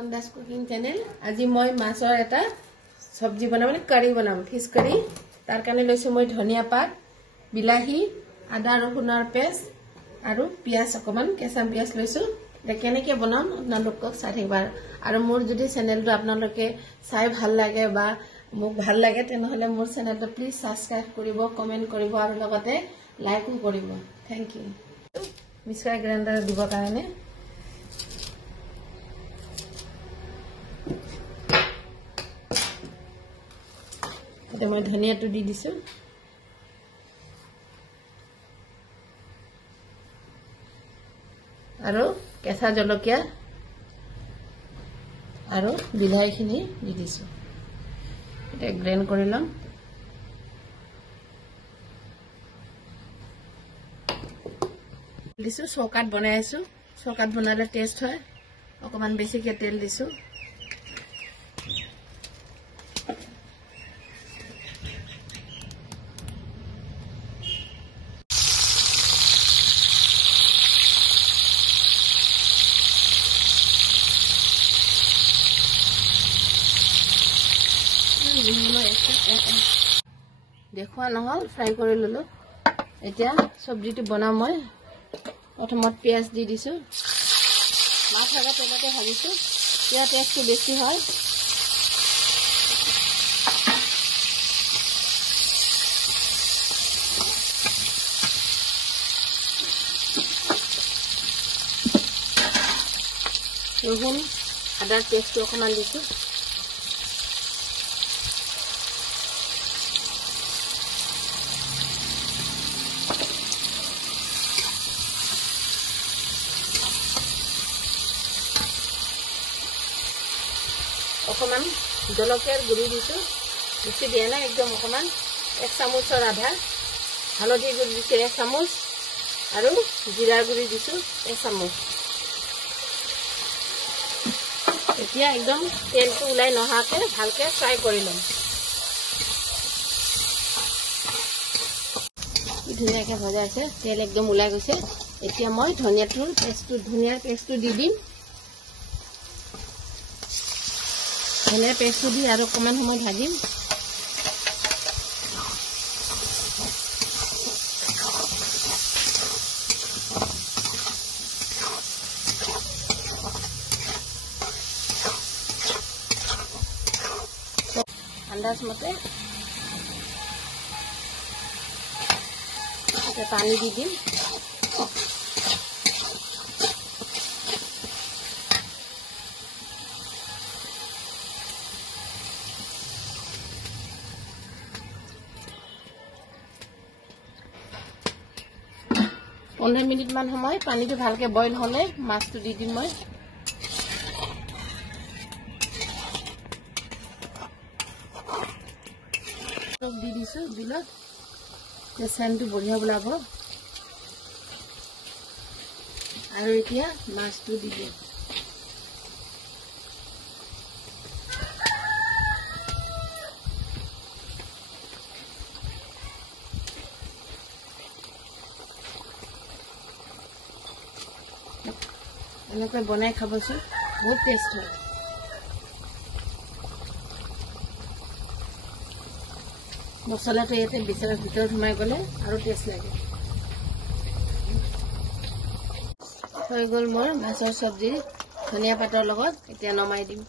Andas cooking channel. Aji moi masor eta sabji banam curry banam fish curry. Tar kane loisu moi dhania pat, bilahi, ada rohunar paste, aru pias okoman kesam pias loisu. Dekene ke banam apnalok sare bar. Aru mor jodi channel to apnaloke sai bhal lage ba mok bhal lage tenhole mor channel to please subscribe koribo, comment koribo aru logote like koribo. Thank you. Mixer grinder dibo karone মই ধনিয়াটো দি দিছো আৰু কেঁচা জলকীয়া আৰু বিলাহীখিনি দি দিছো এটা গ্ৰেইন্ড কৰি লম দিছো চৌকাত বনাই আছো চৌকাত বনালে টেষ্ট হয় অকমান বেছিকে তেল দিছো देखुआ নহল ফ্ৰাই কৰি ললো এতিয়া সবজিটো বনাম মই প্ৰথমত পিয়াজ দি দিছো মাছ আগা তেলতে ভাজিছো ইয়া টেষ্টটো বেছি হয় ৰহুন আদাৰ পেষ্টটো অকমান দিছো অকমান জলকীয়াৰ গুড়ি দিছো বেছি দিয়া না একদম অকমান 1 চামুচৰ আধা হালধি গুড়ি দিছো 1 চামুচ আৰু জিৰাৰ গুড়ি দিছো 1 চামুচ এতিয়া একদম তেলটো উলাই নহাকে ভালকে ফ্ৰাই কৰি লম ধুনীয়াকে ভজা আছে তেল একদম উলাই গৈছে এতিয়া মই ধনিয়াৰ পেষ্টটো দি দিম ধনিয়াৰ পেষ্টটো দি আৰু অকমান সময় ভাজিম আন্দাজ মতে পানী দি দিম 15 মিনিট মান সময় পানীটো ভালকে বইল হলে মাছটো দি দিম মই সব দি দিছো বিলত সেন্টটো বঢ়িয়া ওলাব আৰু এতিয়া মাছটো দি দিম এনেকৈ বনাই খাবছো বহুত টেষ্ট হয় মছলাটো এতে বিচৰা ভিতৰত সোমাই গলে আৰু টেষ্ট লাগে হৈ গল মোৰ মাছৰ সবজি ধনিয়া পাতৰ লগত এতিয়া নমাই দিম